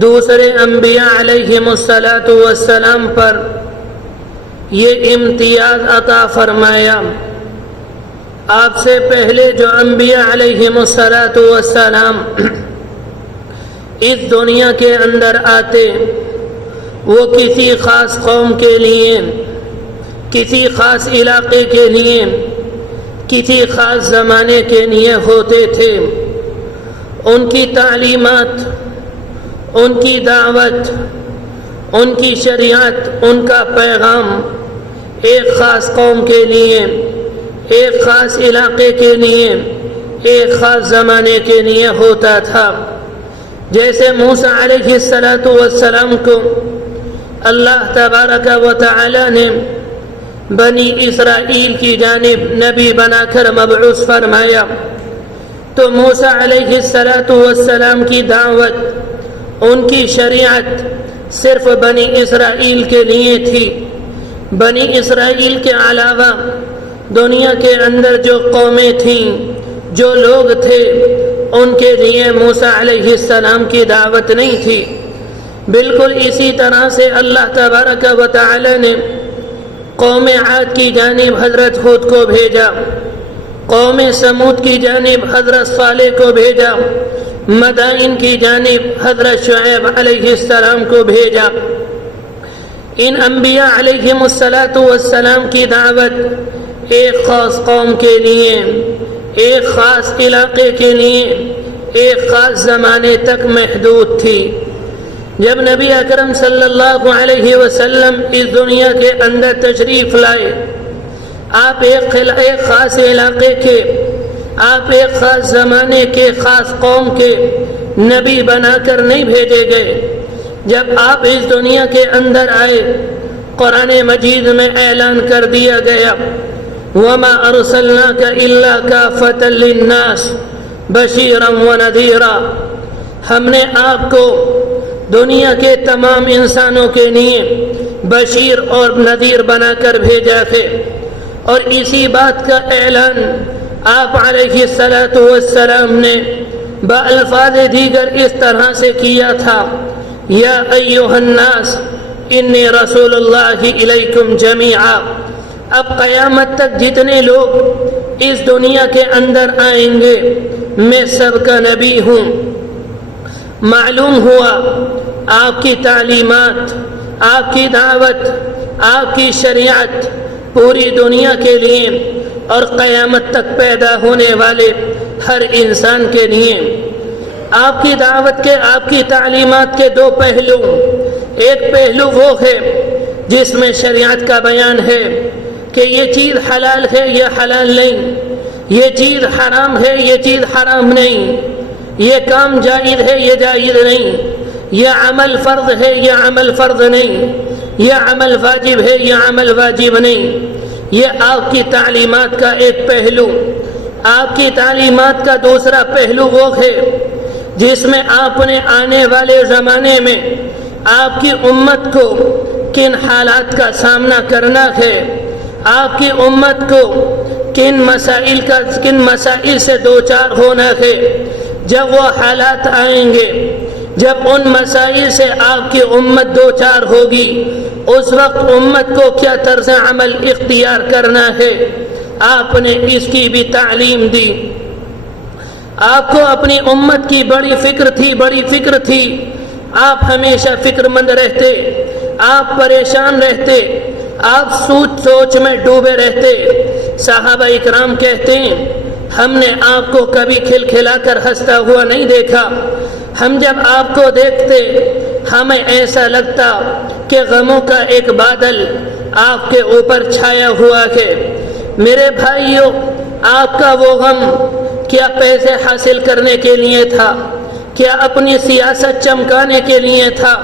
دوسرے انبیاء علیہم الصلاۃ والسلام پر یہ امتیاز عطا فرمایا۔ آپ سے پہلے جو انبیاء علیہم الصلاۃ والسلام اس دنیا کے اندر آتے وہ کسی خاص قوم کے لیے، کسی خاص علاقے کے لیے، کسی خاص زمانے کے لیے ہوتے تھے۔ ان کی تعلیمات، ان کی دعوت، ان کی شریعت، ان کا پیغام ایک خاص قوم کے لیے، ایک خاص علاقے کے لیے، ایک خاص زمانے کے لیے ہوتا تھا۔ جیسے موسیٰ علیہ السلام کو اللہ تبارک و تعالی نے بنی اسرائیل کی جانب نبی بنا کر مبعوث فرمایا، تو موسیٰ علیہ السلام کی دعوت، ان کی شریعت صرف بنی اسرائیل کے لیے تھی۔ بنی اسرائیل کے علاوہ دنیا کے اندر جو قومیں تھیں، جو لوگ تھے، ان کے لیے موسیٰ علیہ السلام کی دعوت نہیں تھی۔ بالکل اسی طرح سے اللہ تبارک و تعالی نے قوم عاد کی جانب حضرت ہود کو بھیجا، قوم سمود کی جانب حضرت صالح کو بھیجا، مدائن کی جانب حضرت شعیب علیہ السلام کو بھیجا۔ ان انبیاء علیہم السلام کی دعوت ایک خاص قوم کے لیے، ایک خاص علاقے کے لیے، ایک خاص زمانے تک محدود تھی۔ جب نبی اکرم صلی اللہ علیہ وسلم اس دنیا کے اندر تشریف لائے، آپ ایک خاص علاقے کے، آپ ایک خاص زمانے کے، خاص قوم کے نبی بنا کر نہیں بھیجے گئے۔ جب آپ اس دنیا کے اندر آئے، قرآن مجید میں اعلان کر دیا گیا، وَمَا أَرْسَلْنَاكَ إِلَّا كَافَةً لِلنَّاسِ بَشِيرًا وَنَذِيرًا، ہم نے آپ کو دنیا کے تمام انسانوں کے لیے بشیر اور نذیر بنا کر بھیجا ہے۔ اور اسی بات کا اعلان آپ علیہ السلام نے بالفاظ دیگر اس طرح سے کیا تھا، یا ایھا الناس انی رسول اللہ الیکم جمیعا۔ اب قیامت تک جتنے لوگ اس دنیا کے اندر آئیں گے، میں سب کا نبی ہوں۔ معلوم ہوا آپ کی تعلیمات، آپ کی دعوت، آپ کی شریعت پوری دنیا کے لیے اور قیامت تک پیدا ہونے والے ہر انسان کے لیے۔ آپ کی دعوت کے، آپ کی تعلیمات کے دو پہلو، ایک پہلو وہ ہے جس میں شریعت کا بیان ہے کہ یہ چیز حلال ہے، یہ حلال نہیں، یہ چیز حرام ہے، یہ چیز حرام نہیں، یہ کام جائز ہے، یہ جائز نہیں، یہ عمل فرض ہے، یہ عمل فرض نہیں، یہ عمل واجب ہے، یہ عمل واجب نہیں۔ یہ آپ کی تعلیمات کا ایک پہلو۔ آپ کی تعلیمات کا دوسرا پہلو وہ ہے جس میں آپ نے آنے والے زمانے میں آپ کی امت کو کن حالات کا سامنا کرنا ہے، آپ کی امت کو کن مسائل سے دوچار ہونا ہے۔ جب وہ حالات آئیں گے، جب ان مسائل سے آپ کی امت دوچار ہوگی، اس وقت امت کو کیا طرز عمل اختیار کرنا ہے، آپ نے اس کی بھی تعلیم دی۔ آپ کو اپنی امت کی بڑی فکر تھی، آپ ہمیشہ فکر مند رہتے، آپ پریشان رہتے، آپ سوچ میں ڈوبے رہتے۔ صحابہ اکرام کہتے ہیں، ہم نے آپ کو کبھی کھلکھلا کر ہنستا ہوا نہیں دیکھا۔ ہم جب آپ کو دیکھتے ہمیں ایسا لگتا کہ غموں کا ایک بادل آپ کے اوپر چھایا ہوا ہے۔ میرے بھائیوں، آپ کا وہ غم کیا پیسے حاصل کرنے کے لیے تھا؟ کیا اپنی سیاست چمکانے کے لیے تھا؟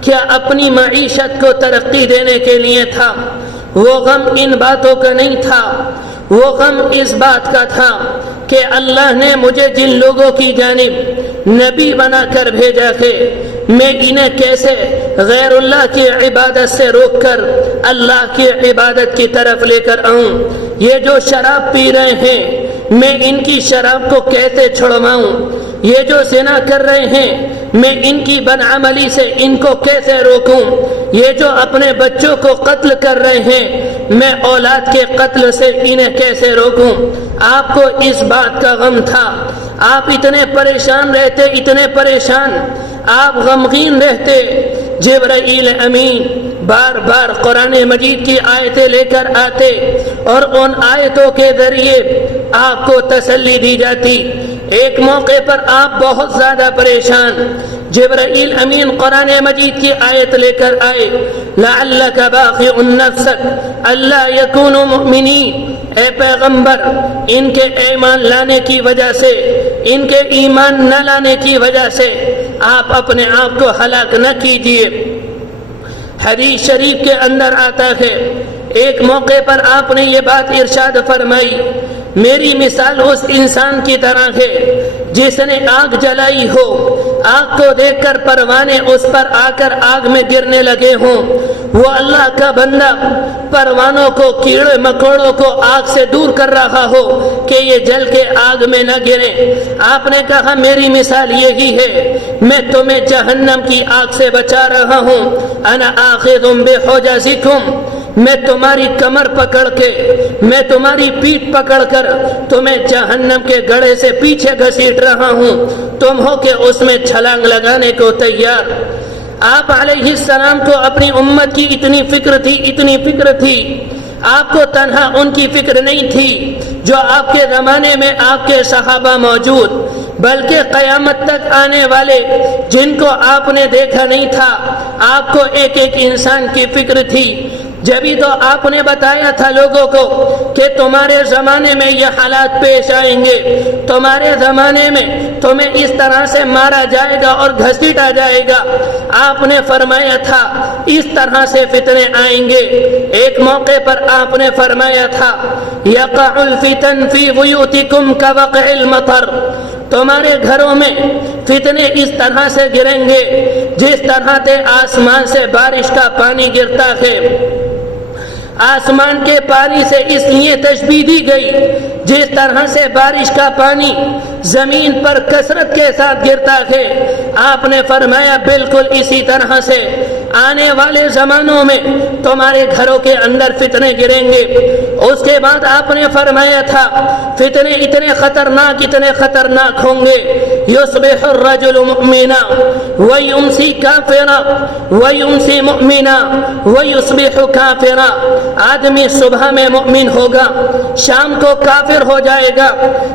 کیا اپنی معیشت کو ترقی دینے کے لیے تھا؟ وہ غم ان باتوں کا نہیں تھا، وہ غم اس بات کا تھا کہ اللہ نے مجھے جن لوگوں کی جانب نبی بنا کر بھیجا ہے، میں انہیں کیسے غیر اللہ کی عبادت سے روک کر اللہ کی عبادت کی طرف لے کر آؤں۔ یہ جو شراب پی رہے ہیں، میں ان کی شراب کو کیسے چھڑواؤں، یہ جو زنا کر رہے ہیں میں ان کی بدعملی سے ان کو کیسے روکوں، یہ جو اپنے بچوں کو قتل کر رہے ہیں میں اولاد کے قتل سے انہیں کیسے روکوں۔ آپ کو اس بات کا غم تھا، آپ اتنے پریشان رہتے، اتنے پریشان، آپ غمگین رہتے۔ جبرائیل امین بار بار قرآن مجید کی آیتیں لے کر آتے اور ان آیتوں کے ذریعے آپ کو تسلی دی جاتی۔ ایک موقع پر آپ بہت زیادہ پریشان، جبرائیل امین قرآن مجید کی آیت لے کر آئے، لعلک باخع نفسک الا یکونوا مؤمنین، اے پیغمبر ان کے ایمان لانے کی وجہ سے، ان کے ایمان نہ لانے کی وجہ سے آپ اپنے آپ کو ہلاک نہ کیجیے۔ حدیث شریف کے اندر آتا ہے ایک موقع پر آپ نے یہ بات ارشاد فرمائی، میری مثال اس انسان کی طرح ہے جس نے آگ جلائی ہو، آگ کو دیکھ کر پروانے اس پر آ کر آگ میں گرنے لگے ہوں، وہ اللہ کا بندہ پروانوں کو، کیڑے مکوڑوں کو آگ سے دور کر رہا ہو کہ یہ جل کے آگ میں نہ گریں۔ آپ نے کہا میری مثال یہی ہے، میں تمہیں جہنم کی آگ سے بچا رہا ہوں، انا آخذ بحجزکم، میں تمہاری کمر پکڑ کے، میں تمہاری پیٹھ پکڑ کر تمہیں جہنم کے گڑھے سے پیچھے گھسیٹ رہا ہوں، تم ہو کہ اس میں چھلانگ لگانے کو تیار۔ آپ علیہ السلام کو اپنی امت کی اتنی فکر تھی، اتنی فکر تھی، آپ کو تنہا ان کی فکر نہیں تھی جو آپ کے زمانے میں آپ کے صحابہ موجود، بلکہ قیامت تک آنے والے جن کو آپ نے دیکھا نہیں تھا، آپ کو ایک ایک انسان کی فکر تھی۔ جبھی تو آپ نے بتایا تھا لوگوں کو کہ تمہارے زمانے میں یہ حالات پیش آئیں گے، تمہارے زمانے میں تمہیں اس طرح سے مارا جائے گا اور گھسیٹا جائے گا۔ آپ نے فرمایا تھا اس طرح سے فتنے آئیں گے۔ ایک موقع پر آپ نے فرمایا تھا یقع الفتن فی بیوتکم کوقع المطر، تمہارے گھروں میں فتنے اس طرح سے گریں گے جس طرح سے آسمان سے بارش کا پانی گرتا ہے۔ آسمان کے پانی سے اس لیے تشبیہ دی گئی جس طرح سے بارش کا پانی زمین پر کثرت کے ساتھ گرتا ہے۔ آپ نے فرمایا بالکل اسی طرح سے آنے والے زمانوں میں تمہارے گھروں کے اندر فتنے گریں گے۔ اس کے بعد آپ نے فرمایا تھا فتنے اتنے خطرناک ہوں گے، یصبح الرجل مؤمنا ویمسی کافرا ویمسی مؤمنا ویصبح کافرا، آدمی صبح میں مؤمن ہوگا، شام کو کافر ہو جائے گا،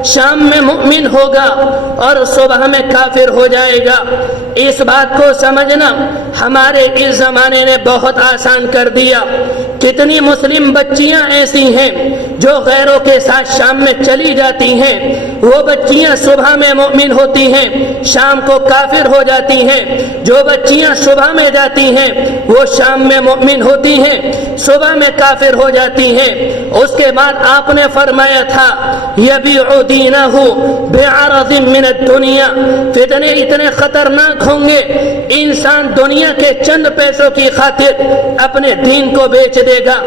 شام میں مؤمن ہوگا اور صبح میں کافر ہو جائے گا۔ اس بات کو سمجھنا ہمارے اس زمانے نے بہت آسان کر دیا۔ کتنی مسلم بچیاں ایسی ہیں جو غیروں کے ساتھ شام میں چلی جاتی ہیں، وہ بچیاں صبح میں مؤمن ہوتی ہیں، شام کو کافر ہو جاتی ہیں۔ جو بچیاں صبح میں جاتی ہیں وہ شام میں مؤمن ہوتی ہیں، صبح میں کافر ہو جاتی ہیں۔ اس کے بعد آپ نے فرمایا تھا یبیع دینہ بعرض من الدنیا، فتنے اتنے خطرناک ہوں گے انسان دنیا کے چند پیسوں کی خاطر اپنے دین کو بیچ دے گا۔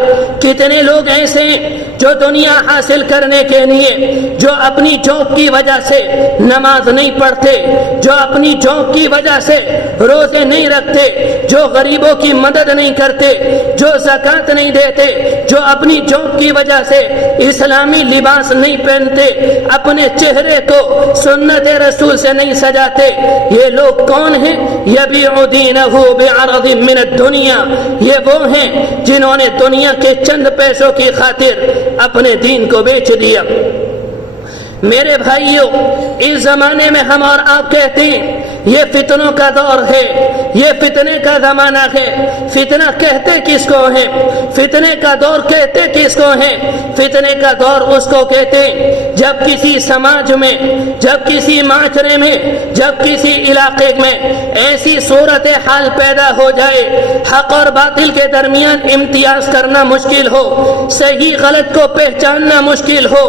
کتنے لوگ ایسے ہیں جو دنیا حاصل کرنے کے لیے، جو اپنی جاب کی وجہ سے نماز نہیں پڑھتے، جو اپنی جاب کی وجہ سے روزے نہیں رکھتے، جو غریبوں کی مدد نہیں کرتے، جو زکوٰۃ نہیں دیتے، جو اپنی جاب کی وجہ سے اسلامی لباس نہیں پہنتے، اپنے چہرے کو سنت رسول سے نہیں سجاتے، یہ لوگ کون ہیں؟ یبیع دینہ بعرض من الدنیا، یہ وہ ہیں جنہوں نے دنیا کے چند پیسوں کی خاطر اپنے دین کو بیچ دیا۔ میرے بھائیوں، اس زمانے میں ہم اور آپ کہتے ہیں یہ فتنوں کا دور ہے، یہ فتنے کا زمانہ ہے۔ فتنہ کہتے کس کو ہیں؟ فتنے کا دور کہتے کس کو ہیں؟ فتنے کا دور اس کو کہتے ہیں جب کسی سماج میں، جب کسی معاشرے میں، جب کسی علاقے میں ایسی صورتحال پیدا ہو جائے حق اور باطل کے درمیان امتیاز کرنا مشکل ہو، صحیح غلط کو پہچاننا مشکل ہو،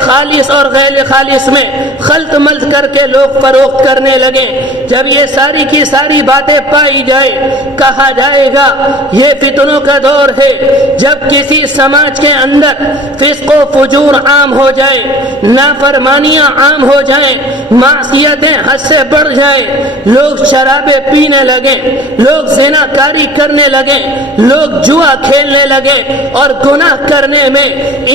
خالص اور غیر خالص میں خلط ملط کر کے لوگ فروخت کرنے لگیں، جب یہ ساری کی ساری بات باتیں پائی جائے، کہا جائے گا یہ فتنوں کا دور ہے۔ جب کسی سماج کے اندر فسق و فجور عام ہو جائے، نافرمانیاں عام ہو جائیں، معصیتیں حد سے بڑھ جائیں، لوگ شرابیں پینے لگیں، لوگ زنا کاری کرنے لگیں، لوگ جوا کھیلنے لگیں اور گناہ کرنے میں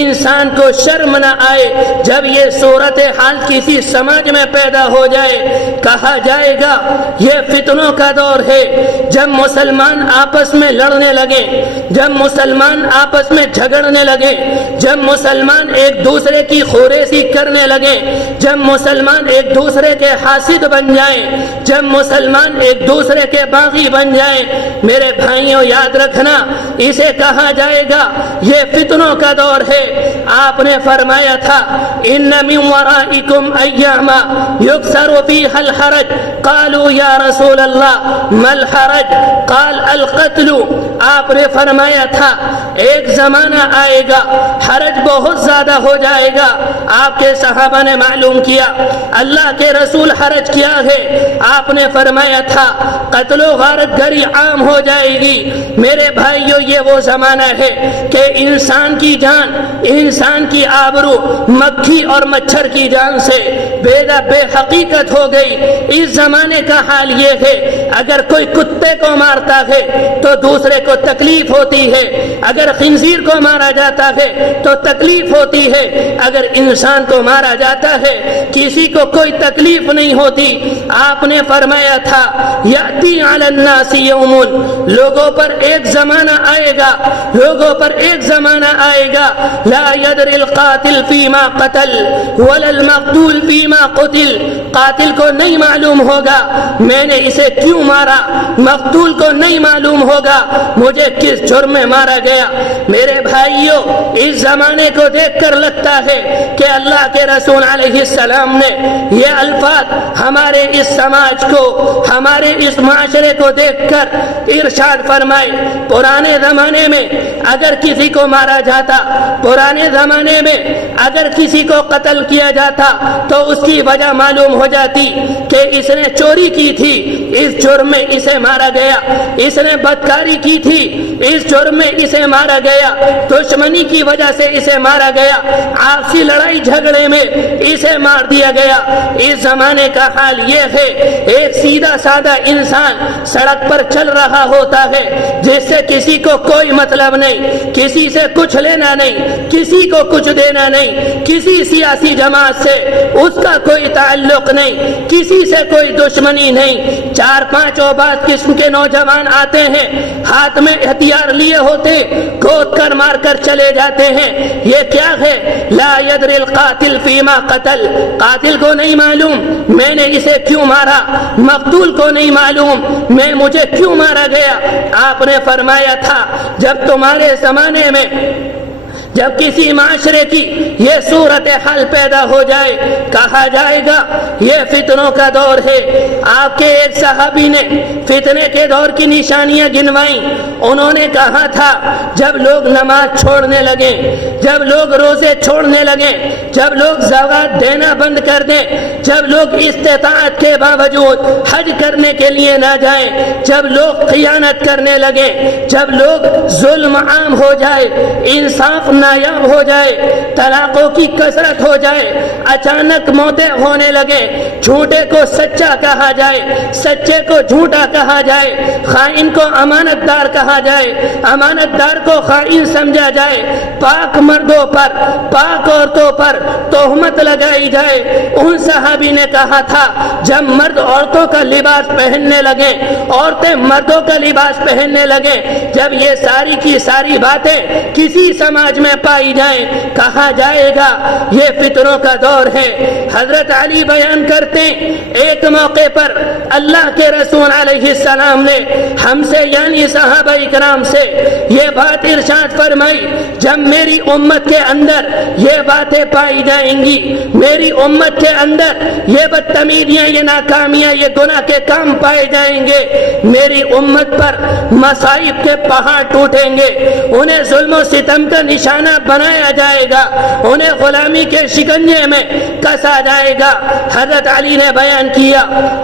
انسان کو شرم نہ آئے، جب یہ صورتحال کسی سماج میں پیدا ہو جائے، کہا جائے گا یہ فتنوں کا دور ہے۔ جب مسلمان آپس میں لڑنے لگیں، جب مسلمان آپس میں جھگڑنے لگیں، جب مسلمان ایک دوسرے کی خوریزی کرنے لگیں، جب مسلمان ایک دوسرے کے حاسد بن جائیں، جب مسلمان ایک دوسرے کے باغی بن جائیں، میرے بھائیوں یاد رکھنا اسے کہا جائے گا یہ فتنوں کا دور ہے۔ آپ نے فرمایا تھا ان من ورائکم ایاما یکثر فیہا الحرج، قالوا یا رسول اللہ ما الحرج؟ قال القتل۔ آپ نے فرمایا تھا ایک زمانہ آئے گا حرج بہت زیادہ ہو جائے گا۔ آپ کے صحابہ نے معلوم کیا اللہ کے رسول حرج کیا ہے؟ آپ نے فرمایا تھا قتل و غارت گری عام ہو جائے گی۔ میرے بھائیوں یہ وہ زمانہ ہے کہ انسان کی جان، انسان کی آبرو مکھی اور مچھر کی جان سے بے حقیقت ہو گئی۔ اس زمانے کا حال یہ ہے اگر کوئی کتے کو مارتا ہے تو دوسرے کو تکلیف ہوتی ہے، اگر خنزیر کو مارا جاتا ہے تو تکلیف ہوتی ہے، اگر انسان کو مارا جاتا ہے کسی کو کوئی تکلیف نہیں ہوتی۔ آپ نے فرمایا تھا یأتی علی الناس یوم، لوگوں پر ایک زمانہ آئے گا، لوگوں پر ایک زمانہ آئے گا لا یدری القاتل فیما قتل ولا المقتول فیما قتل، قاتل کو نہیں معلوم ہوگا میں نے اسے کیوں مارا، مقتول کو نہیں معلوم ہوگا مجھے کس جرم میں مارا گیا۔ میرے بھائیوں اس زمانے کو دیکھ کر لگتا ہے کہ اللہ کے رسول علیہ السلام نے یہ الفاظ ہمارے اس سماج کو، ہمارے اس معاشرے کو دیکھ کر ارشاد فرمائے۔ پرانے زمانے میں اگر کسی کو مارا جاتا، پرانے زمانے میں اگر کسی کو قتل کیا جاتا تو اس کی وجہ معلوم ہو جاتی کہ اس نے چوری کی تھی، اس جرم میں اسے مارا گیا، اس نے بدکاری کی تھی، اس جرم میں اسے مارا گیا، دشمنی کی وجہ سے اسے مارا گیا، آپسی لڑائی جھگڑے میں اسے مار دیا گیا۔ اس زمانے کا حال یہ ہے ایک سیدھا سادہ انسان سڑک پر چل رہا ہوتا ہے جس سے کسی کو کوئی مطلب نہیں، کسی سے کچھ لینا نہیں، کسی کو کچھ دینا نہیں، کسی سیاسی جماعت سے اس کا کوئی تعلق نہیں، کسی سے کوئی دشمنی نہیں۔ چار پانچ اوباش قسم کے نوجوان آتے ہیں، ہاتھ میں ہتھیار لیے ہوتے، گود کر مار کر چلے جاتے ہیں۔ یہ کیا ہے؟ لا یدری القاتل فیما قتل، قاتل کو نہیں معلوم میں نے اسے کیوں مارا، مقتول کو نہیں معلوم مجھے کیوں مارا گیا۔ آپ نے فرمایا تھا جب تمہارے زمانے میں جب کسی معاشرے کی یہ صورتحال پیدا ہو جائے کہا جائے گا یہ فتنوں کا دور ہے۔ آپ کے ایک صحابی نے فتنے کے دور کی نشانیاں گنوائیں، انہوں نے کہا تھا جب لوگ نماز چھوڑنے لگیں، جب لوگ روزے چھوڑنے لگیں، جب لوگ زکوٰۃ دینا بند کر دیں، جب لوگ استطاعت کے باوجود حج کرنے کے لیے نہ جائیں، جب لوگ خیانت کرنے لگیں، جب لوگ ظلم عام ہو جائے، انصاف نایاب ہو جائے، طلاقوں کی کثرت ہو جائے، اچانک موتیں ہونے لگے، جھوٹے کو سچا کہا جائے، سچے کو جھوٹا کہا جائے، خائن کو امانت دار کہا جائے، امانت دار کو خائن سمجھا جائے، پاک مردوں پر، پاک عورتوں پر تہمت لگائی جائے۔ ان صحابی نے کہا تھا جب مرد عورتوں کا لباس پہننے لگے، عورتیں مردوں کا لباس پہننے لگے، جب یہ ساری کی ساری باتیں کسی سماج میں پائی جائیں کہا جائے گا یہ فتنوں کا دور ہے۔ حضرت علی بیان کرتے ایک موقع پر اللہ کے رسول علیہ السلام نے ہم سے یعنی صحابہ اکرام سے یہ بات ارشاد فرمائی جب میری امت کے اندر یہ باتیں پائی جائیں گی، میری امت کے اندر یہ بدتمیزیاں، یہ ناکامیاں، یہ گناہ کے کام پائے جائیں گے، میری امت پر مصائب کے پہاڑ ٹوٹیں گے، انہیں ظلم و ستم کا نشانہ بنایا جائے گا۔ انہیں غلامی کے شکنجے میں کسا جائے گا۔ حضرت علی نے بیان کیا،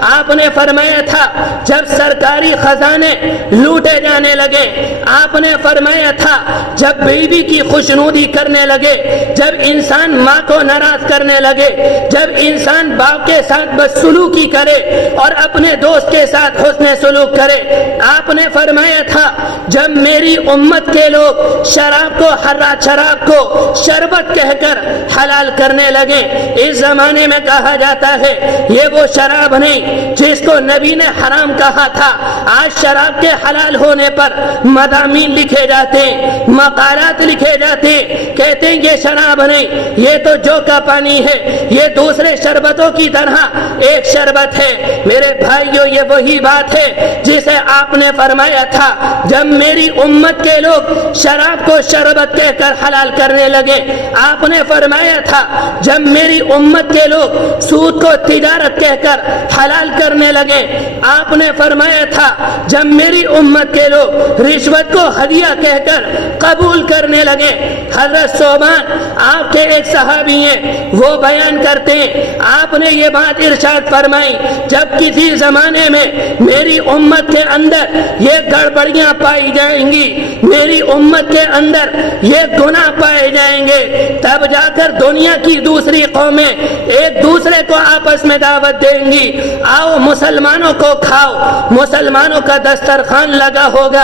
آپ نے فرمایا تھا جب سرکاری خزانے لوٹے جانے لگے، آپ نے فرمایا تھا جب بیوی کی خوشنودی کرنے لگے، جب انسان ماں کو ناراض کرنے لگے، جب انسان باپ کے ساتھ بدسلوکی کرے اور اپنے دوست کے ساتھ حسن سلوک کرے، آپ نے فرمایا تھا جب میری امت کے لوگ شراب کو حرام شراب کو شربت کہہ کر حلال کرنے لگے۔ اس زمانے میں کہا جاتا ہے یہ وہ شراب نہیں جس کو نبی نے حرام کہا تھا۔ آج شراب کے حلال ہونے پر مضامین لکھے جاتے ہیں، مقالات لکھے جاتے ہیں، کہتے ہیں یہ شراب نہیں، یہ تو جو کا پانی ہے، یہ دوسرے شربتوں کی طرح ایک شربت ہے۔ میرے بھائیوں، یہ وہی بات ہے جسے آپ نے فرمایا تھا جب میری امت کے لوگ شراب کو شربت کہہ کر حلال کرنے لگے، آپ نے فرمایا تھا جب میری امت کے لوگ سود کو تجارت کہہ کر حلال کرنے لگے، آپ نے فرمایا تھا جب میری امت کے لوگ رشوت کو ہدیہ کہہ کر قبول کرنے لگے۔ حضرت صوبان آپ کے ایک صحابی ہیں، وہ بیان کرتے ہیں آپ نے یہ بات ارشاد فرمائی جب کسی زمانے میں میری امت کے اندر یہ گڑبڑیاں پائی جائیں گی، میری امت کے اندر یہ گناہ پائے جائیں گے، تب جا کر دنیا کی دوسری قومیں ایک دوسرے کو آپس میں دعوت دیں گی، آؤ مسلمانوں کو کھاؤ، مسلمانوں کا دسترخوان لگا ہوگا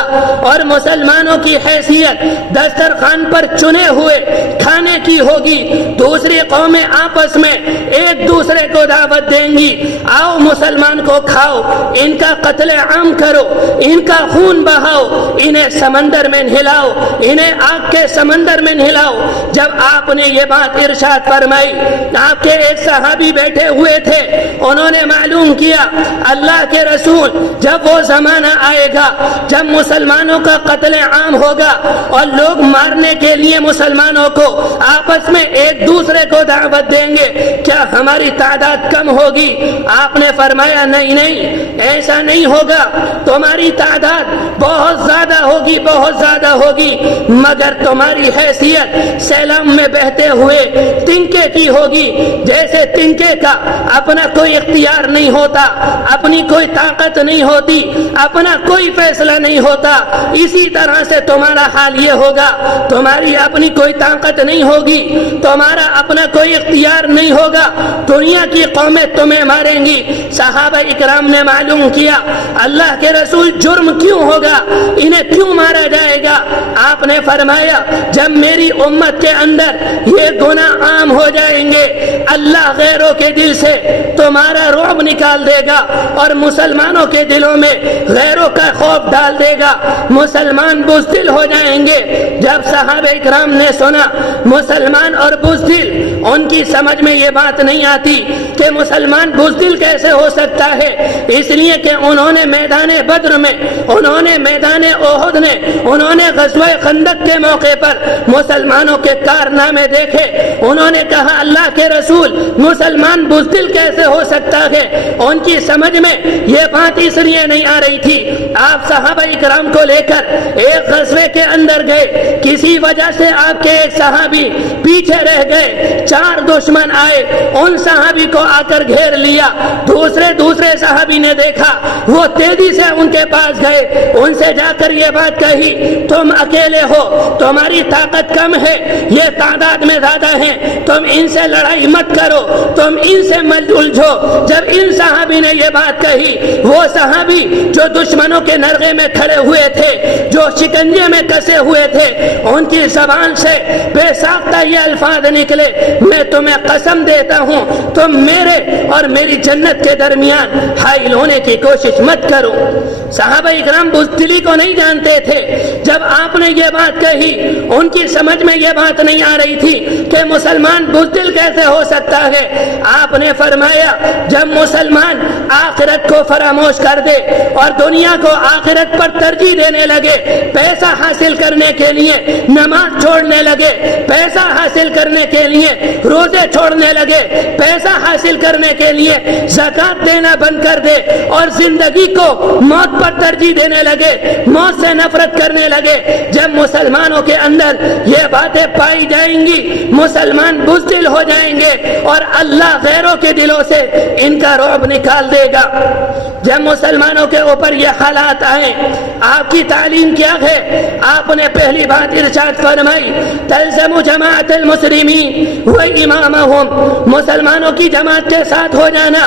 اور مسلمانوں کی حیثیت دسترخوان پر چنے ہوئے کھانے کی ہوگی، دوسری قومیں آپس میں ایک دوسرے کو دعوت دیں گی، آؤ مسلمان کو کھاؤ، ان کا قتل عام کرو، ان کا خون بہاؤ، انہیں سمندر میں نہلاؤ، انہیں آگ کے سمندر میں نہلاؤ۔ جب آپ نے یہ بات ارشاد فرمائی، آپ کے ایک صحابی بیٹھے ہوئے تھے، انہوں نے معلوم کیا اللہ کے رسول جب وہ زمانہ آئے گا جب مسلمانوں کا قتل عام ہوگا اور لوگ مارنے کے لیے مسلمانوں کو آپس میں ایک دوسرے کو دعوت دیں گے، کیا ہماری تعداد کم ہوگی؟ آپ نے فرمایا نہیں نہیں، ایسا نہیں ہوگا، تمہاری تعداد بہت زیادہ ہوگی، بہت زیادہ ہوگی، مگر تمہاری حیثیت سیلاب میں بہتے ہوئے تنکے کی ہوگی، جیسے تنکے کا اپنا کوئی اختیار نہیں ہوتا، اپنی کوئی طاقت نہیں ہوتی، اپنا کوئی فیصلہ نہیں ہوتا، اسی طرح سے تمہارا حال یہ ہوگا، تمہاری اپنی کوئی طاقت نہیں ہوگی، تمہارا اپنا کوئی اختیار نہیں ہوگا، دنیا کی قومیں تمہیں ماریں گی۔ صحابہ اکرام نے معلوم کیا اللہ کے رسول جرم کیوں ہوگا، انہیں کیوں مارا جائے گا؟ آپ نے فرمایا جب میری امت کے اندر یہ گناہ عام ہو جائیں گے، اللہ غیروں کے دل سے تمہارا رعب نکال دے گا اور مسلمانوں کے دلوں میں غیروں کا خوف ڈال دے گا، مسلمان بزدل ہو جائیں گے۔ جب صحابہ اکرام نے سنا مسلمان اور بزدل، ان کی سمجھ میں یہ بات نہیں آتی کہ مسلمان بزدل کیسے ہو سکتا ہے، اس لیے کہ انہوں نے میدان بدر میں، انہوں نے میدان احد نے، انہوں نے غزوہ خندق کے موقع پر مسلمانوں کے کارنامے دیکھے، انہوں نے کہا اللہ کے رسول مسلمان بزدل کیسے ہو سکتا ہے؟ ان کی سمجھ میں یہ بات اس لیے نہیں آ رہی تھی۔ آپ صحابہ اکرام کو لے کر ایک غزوے کے اندر گئے، کسی وجہ سے آپ کے ایک صحابی پیچھے رہ گئے، چار دشمن آئے، ان صحابی کو آ کر گھیر لیا، دوسرے صحابی نے دیکھا، وہ تیزی سے ان کے پاس گئے، ان سے جا کر یہ بات کہی تم اکیلے ہو، تمہاری طاقت کم ہے، یہ تعداد میں زیادہ ہیں، تم ان سے لڑائی مت کرو، تم ان سے مت الجھو۔ جب ان صحابی نے یہ بات کہی، وہ صحابی جو دشمنوں کے نرغے میں کھڑے ہوئے تھے، جو شکنجے میں کسے ہوئے تھے، ان کی زبان سے بے ساختہ یہ الفاظ نکلے، میں تمہیں قسم دیتا ہوں تم میرے اور میری جنت کے درمیان حائل ہونے کی کوشش مت کرو۔ صحابہ اکرام بزدلی کو نہیں جانتے تھے۔ جب آپ نے یہ بات کہی، ان کی سمجھ میں یہ بات نہیں آ رہی تھی کہ مسلمان بزدل کیسے ہو سکتا ہے۔ آپ نے فرمایا جب مسلمان آخرت کو فراموش کر دے اور دنیا کو آخرت پر ترجیح دینے لگے، پیسہ حاصل کرنے کے لیے نماز چھوڑنے لگے، پیسہ حاصل کرنے کے لیے روزے چھوڑنے لگے، پیسہ حاصل کرنے کمانے کے لیے زکات دینا بند کر دے اور زندگی کو موت پر ترجیح دینے لگے، موت سے نفرت کرنے لگے، جب مسلمانوں کے اندر یہ باتیں پائی جائیں گی مسلمان بزدل ہو جائیں گے اور اللہ غیروں کے دلوں سے ان کا رعب نکال دے گا۔ جب مسلمانوں کے اوپر یہ حالات آئے، آپ کی تعلیم کیا ہے؟ آپ نے پہلی بات ارشاد فرمائی تلزم جماعت المسلمین و امامہم، مسلمانوں کی جماعت کے ساتھ ہو جانا،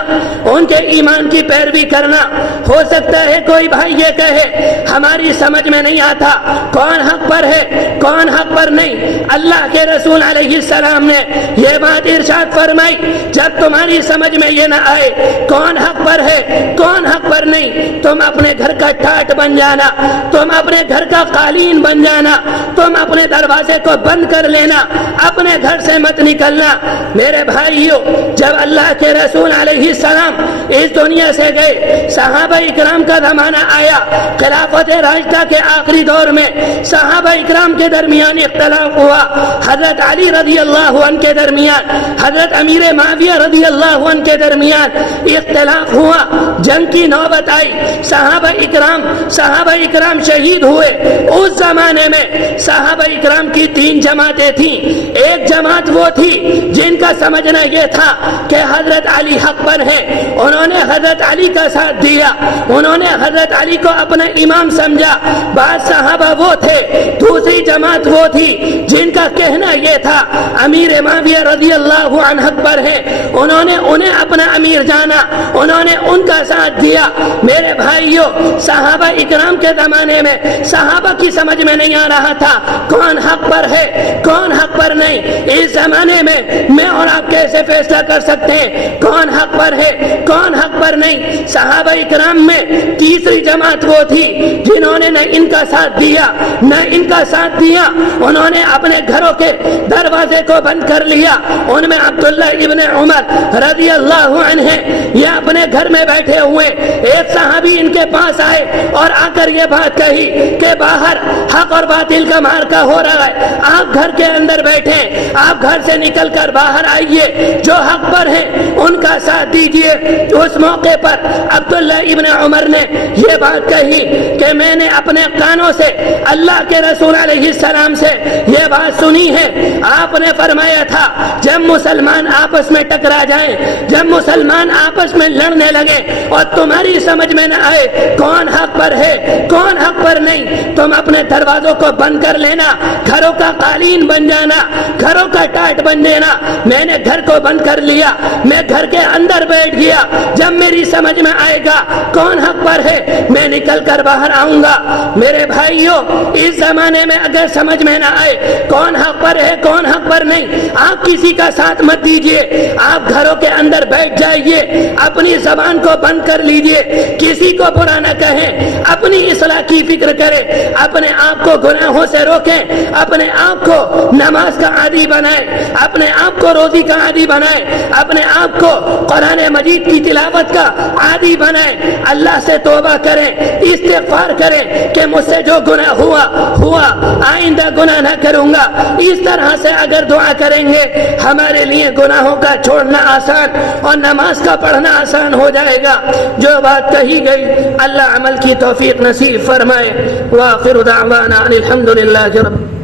ان کے ایمان کی پیروی کرنا۔ ہو سکتا ہے کوئی بھائی یہ کہے ہماری سمجھ میں نہیں آتا کون حق پر ہے کون حق پر نہیں۔ اللہ کے رسول علیہ السلام نے یہ بات ارشاد فرمائی جب تمہاری سمجھ میں یہ نہ آئے کون حق پر ہے کون حق پر نہیں، تم اپنے گھر کا ٹاٹ بن جانا، تم اپنے گھر کا قالین بن جانا، تم اپنے دروازے کو بند کر لینا، اپنے گھر سے مت نکلنا۔ میرے بھائیو، جب اللہ کے رسول علیہ السلام اس دنیا سے گئے، صحابہ اکرام کا زمانہ آیا، خلافت راشدہ کے آخری دور میں صحابہ اکرام کے درمیان اختلاف ہوا، حضرت علی رضی اللہ عنہ کے درمیان، حضرت امیر معاویہ رضی اللہ عنہ کے درمیان اختلاف ہوا، جنگ کی نوبت آئی، صحابہ اکرام شہید ہوئے۔ اس زمانے میں صحابہ اکرام کی 3 جماعتیں تھیں۔ ایک جماعت وہ تھی جن کا سمجھنا یہ تھا کہ حضرت علی حق پر ہیں، انہوں نے حضرت علی کا ساتھ دیا، انہوں نے حضرت علی کو اپنا امام سمجھا۔ بعض صحابہ وہ تھے، دوسری جماعت وہ تھی جن کا کہنا یہ تھا امیر معاویہ رضی اللہ عنہ حق پر ہیں، انہوں نے انہیں اپنا امیر جانا، انہوں نے ان کا ساتھ دیا۔ میرے بھائیوں، صحابہ اکرام کے زمانے میں صحابہ کی سمجھ میں نہیں آ رہا تھا کون حق پر ہے کون حق پر نہیں۔ اس زمانے میں اور آپ کیسے فیصلہ کر سکتے ہیں کون حق پر ہے کون حق پر نہیں؟ صحابہ اکرام میں تیسری جماعت وہ تھی جنہوں نے نہ ان کا ساتھ دیا نہ ان کا ساتھ دیا، انہوں نے اپنے گھروں کے دروازے کو بند کر لیا۔ ان میں عبداللہ ابن عمر رضی اللہ عنہ ہیں، یہ اپنے گھر میں بیٹھے ہوئے، ایک صحابی ان کے پاس آئے اور آ کر یہ بات کہی کہ باہر حق اور باطل کا مارکا ہو رہا ہے، آپ گھر کے اندر بیٹھیں، آپ گھر سے نکل کر باہر آئیے، جو حق پر ہیں ان کا ساتھ دیجئے۔ اس موقع پر عبداللہ ابن عمر نے یہ بات کہی کہ میں نے اپنے کانوں سے اللہ کے رسول علیہ السلام سے یہ بات سنی ہے، آپ نے فرمایا تھا جب مسلمان آپس میں ٹکرا جائیں، جب مسلمان آپس میں لڑنے لگے اور تمہاری سمجھ میں نہ آئے کون حق پر ہے کون حق پر نہیں، تم اپنے دروازوں کو بند کر لینا، گھروں کا قالین بن جانا، گھروں کا ٹاٹ بن دینا۔ میں نے گھر کو بند کر لیا، میں گھر کے اندر بیٹھ گیا، جب میری سمجھ میں آئے گا کون حق پر ہے میں نکل کر باہر آؤں گا۔ میرے بھائیوں، اس زمانے میں اگر سمجھ میں نہ آئے کون حق پر ہے کون حق پر نہیں، آپ کسی کا ساتھ مت دیجئے، آپ گھروں کے اندر بیٹھ جائیے، اپنی زبان کو بند کر لیجئے، کسی کو برا نہ کہیں، اپنی اصلاح کی فکر کریں، اپنے آپ کو گناہوں سے روکیں، اپنے آپ کو نماز کا عادی بنائیں، اپنے آپ کو روزی کا عادی بنائیں، اپنے آپ کو قرآن مجید کی تلاوت کا عادی بنائیں، اللہ سے توبہ کریں، استغفار کریں کہ مجھ سے جو گناہ ہوا آئندہ گناہ نہ کروں گا۔ اس طرح سے اگر دعا کریں گے ہمارے لیے گناہوں کا چھوڑنا آسان اور نماز کا پڑھنا آسان ہو جائے گا۔ جو بات کہی گئی اللہ عمل کی توفیق نصیب فرمائے۔ وآخر دعوانا الحمدللہ رب